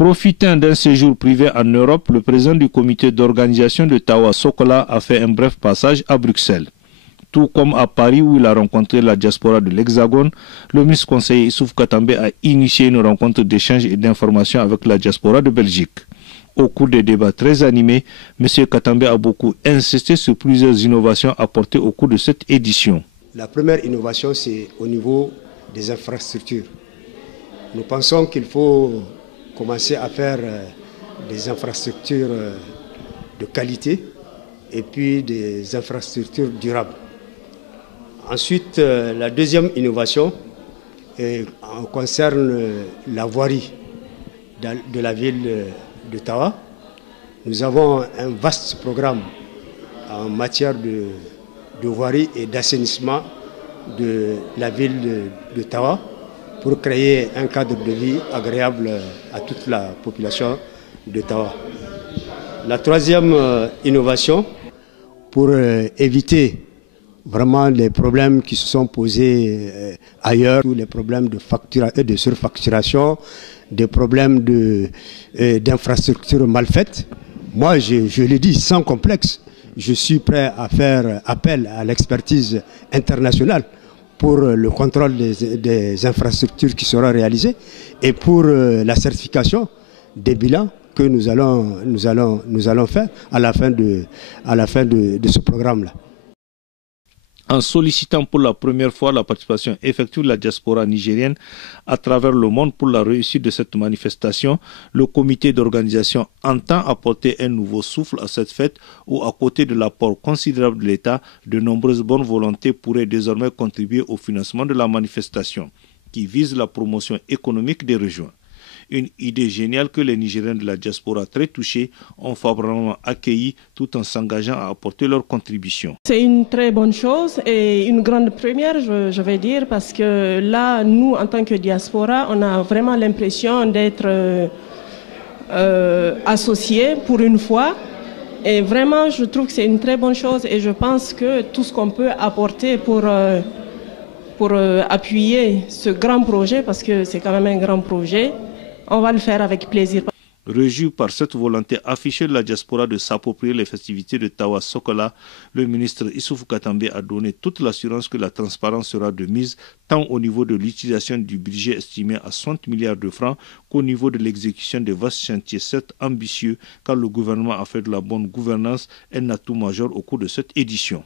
Profitant d'un séjour privé en Europe, le président du comité d'organisation de Tawa Sokola a fait un bref passage à Bruxelles. Tout comme à Paris où il a rencontré la diaspora de l'Hexagone, le ministre conseiller Issoufou Katambe a initié une rencontre d'échange et d'information avec la diaspora de Belgique. Au cours des débats très animés, M. Katambe a beaucoup insisté sur plusieurs innovations apportées au cours de cette édition. La première innovation, c'est au niveau des infrastructures. Nous pensons qu'il faut commencer à faire des infrastructures de qualité et puis des infrastructures durables. Ensuite, la deuxième innovation concerne la voirie de la ville de Tawa. Nous avons un vaste programme en matière de voirie et d'assainissement de la ville de Tawa pour créer un cadre de vie agréable à toute la population de Tawa. La troisième innovation, pour éviter vraiment les problèmes qui se sont posés ailleurs, les problèmes de surfacturation, des problèmes d'infrastructures mal faites. Moi, je l'ai dit sans complexe, je suis prêt à faire appel à l'expertise internationale pour le contrôle des infrastructures qui seront réalisées et pour la certification des bilans que nous allons faire à la fin de ce programme-là. En sollicitant pour la première fois la participation effective de la diaspora nigérienne à travers le monde pour la réussite de cette manifestation, le comité d'organisation entend apporter un nouveau souffle à cette fête où, à côté de l'apport considérable de l'État, de nombreuses bonnes volontés pourraient désormais contribuer au financement de la manifestation, qui vise la promotion économique des régions. Une idée géniale que les Nigériens de la diaspora très touchés ont favorablement accueillie tout en s'engageant à apporter leur contribution. C'est une très bonne chose et une grande première, je vais dire, parce que là, nous, en tant que diaspora, on a vraiment l'impression d'être associés pour une fois. Et vraiment, je trouve que c'est une très bonne chose et je pense que tout ce qu'on peut apporter pour appuyer ce grand projet, parce que c'est quand même un grand projet, on va le faire avec plaisir. Réjoui par cette volonté affichée de la diaspora de s'approprier les festivités de Tawa Sokola, le ministre Issoufou Katambe a donné toute l'assurance que la transparence sera de mise, tant au niveau de l'utilisation du budget estimé à 60 milliards de francs qu'au niveau de l'exécution des vastes chantiers, certes ambitieux, car le gouvernement a fait de la bonne gouvernance un atout majeur au cours de cette édition.